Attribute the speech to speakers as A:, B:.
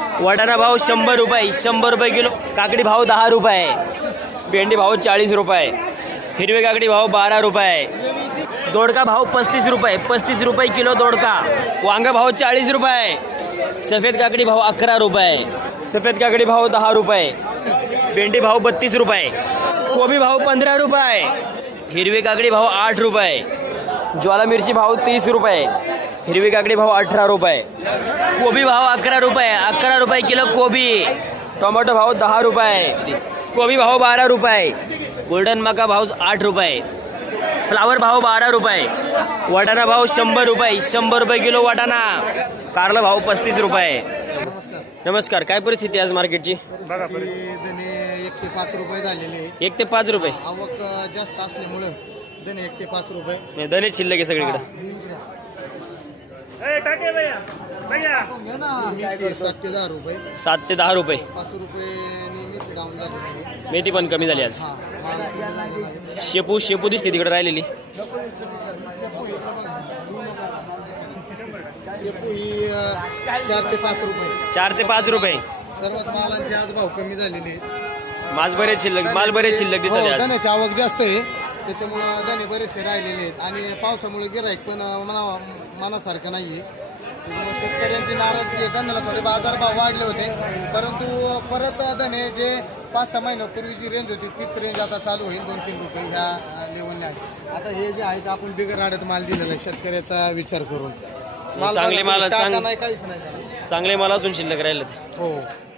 A: वाटाणा भाव 100 रुपये, 100 रुपये किलो. काकडी भाव 10 रुपये. भेंडी भाव 40 रुपये. हिरवी काकडी भाव 12 रुपये. दोडका भाव 35 रुपये, 35 रुपये किलो दोडका. वांगा भाव 40 रुपये. सफेद काकडी भाव 11 रुपये. सफेद काकडी भाव 10 रुपये. भेंडी भाव 32 रुपये. कोबी भाव 15 रुपये. हिरवी काकडी भाव 8 रुपये. ज्वाला मिरची भाव 30 रुपये. हिरवी काकडी भाव 18 रुपये. कोबी भाव 11 रुपये, 11 रुपये किलो कोबी. टोमॅटो भाव 10 रुपये. कोबी भाव 12 रुपये. गोल्डन मका भाव 8 रुपये. फ्लावर भाव 12 रुपये. वाटाणा भाव 100 रुपये, 100 रुपये किलो वाटाणा. कारला भाव 35 रुपये. नमस्कार. काय परिस्थिती आज मार्केटची?
B: बघा धने 1 ते 5 रुपये झालेले आहे.
A: 1 ते 5 रुपये.
B: आवक जास्त असल्यामुळं धने 1 ते 5 रुपये.
A: धने शिल्लक आहे सगळीकडे.
B: मेथी 7 ते 10 रुपये.
A: 7 ते 10 रुपये.
B: 5 रुपये मेथी डाऊन झालेली.
A: मेथी पण कमी झाली आज. शेपू दिसते तिकडे राहिलेली.
B: शेपू ही 4 ते 5 रुपये.
A: 4 ते 5 रुपये.
B: सर्वच मालांचे आज भाव कमी झालेले आहेत.
A: माल बरेच शिल्लक दिसत आहे आज.
B: धन्याची आवक जास्त आहे त्याच्यामुळं धने बरेचसे राहिलेले आहेत आणि पावसामुळे गिराईक पण मनासारखं नाही आहे. शेतकऱ्यांची नाराजगी आहे. धन्याला थोडे बाजारभाव वाढले होते परंतु परत धने जे 5-6 महिन्यापूर्वीची रेंज होती तीच रेंज आता चालू होईल 2-3 रुपये ह्या लेवलने आहे. आता हे जे आहेत आपण बिगर आडत माल दिलेला आहे शेतकऱ्याचा विचार करून.
A: चांगले माल
B: नाही काहीच नाही.
A: चांगले माल असून शिल्लक राहिले.
B: हो.